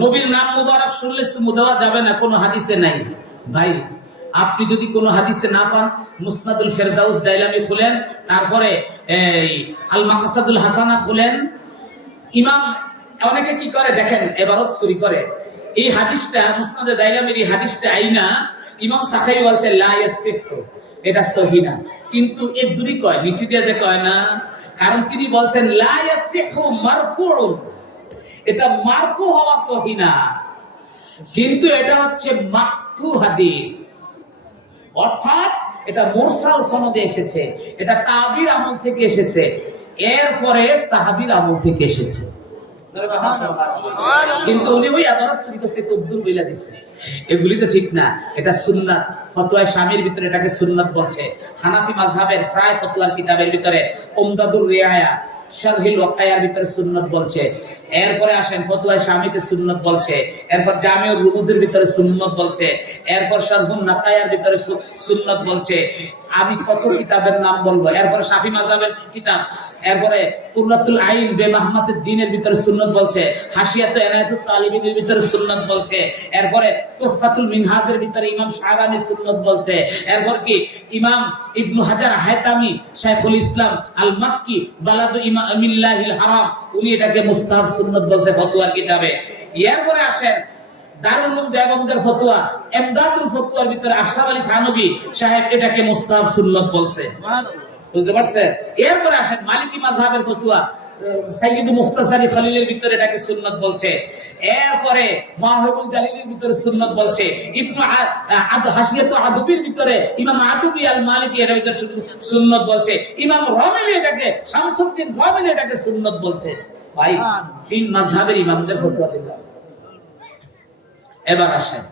নবীর নাম মুবারক শুনলে চুমু দেওয়া যাবে না, কোনো হাদিসে নাই। ভাই, আপনি যদি কোনো হাদিসে না পান, মুসনাদুল ফেরদাউস দাইলামি খুলেন, তারপরে এই আল মাকাসাদুল হাসানা খুলেন। ইমাম, অনেকে কি করে দেখেন, এবারত চুরি করে। এই হাদিসটা, মুসনাদে দাইলামের এই হাদিসটা আইনা, ইমাম সাখাই বলছে, লা এটা সহি না। কিন্তু এর দূরই কয়, নিচে দিয়ে যে কয় না, কারণ তিনি বলছেন, লা ইয়াসিহু মারফুউন এটা মারফু হওয়া সহি না। কিন্তু এটা হচ্ছে মাকফু হাদিস। অর্থাৎ এটা মোরসাল সনদে এসেছে, এটা তাবির আমল থেকে এসেছে, এরপরে সাহাবীর আমল থেকে এসেছে। কিন্তু উনি ওই করছে বইলা দিচ্ছে এগুলি তো ঠিক না, এটা সুন্নাত। ফতোয়া স্বামীর ভিতরে এটাকে সুন্নাত বলছে। হানাফি মাযহাবের প্রায় ফতোয়ার কিতাবের ভিতরে, উমদাদুর রিয়ায়া শারহিল ওয়াকায়ার ভিতরে বলছে। এরপরে আসেন ফতোয়া বলছে। এরপর জামিউর ভিতরে বলছে। এরপর শারহুন নাকায়ার ভিতরে বলছে। আমি কত কিতাবের নাম বলব? এরপরে শাফি কিতাব। এরপরে আইন বে মাহমাতের দিনের ভিতরে সুন্নাত বলছে। হাসিয়াত তালিবিনের ভিতরে সুন্নাত বলছে। এরপরে মিনহাজের ভিতরে ইমাম শাহরানি সুন্নাত বলছে। এরপর কি? ইমাম ইবনু হাজার হায়তামি শাইখুল ইসলাম আল মাক্কি বালাদু ইমামিল্লাহিল হারাম উনি এটাকে মুস্তাহাব সুন্নাত বলছে ফতোয়ার কিতাবে। এরপরে আসেন দারুল দেওবন্দের ফতোয়া এমদাদুল ফতোয়ার ভিতরে আশরাফ আলী থানবী সাহেব এটাকে মুস্তাহাব সুন্নাত বলছে। বুঝতে পারছেন? এরপরে আসেন মালিকি মাযহাবের ফতুয়া সাইয়্যিদ মুখতাসারি খলিলের ভিতরে এটাকে সুন্নাত বলছে। এরপরে মাহবুবুল জালিলের ভিতরে সুন্নাত বলছে। ইবনু আদ হাসিয়াত আদবির ভিতরে ইমাম আদবি আল মালিকি এর ভিতরে সুন্নাত বলছে। ইমাম রামিলি এটাকে শামসুদ্দিন রামিলি এটাকে সুন্নাত বলছে। ভাই তিন মাযহাবের ইমামদের ফতোয়া দিলাম। এবার আসেন।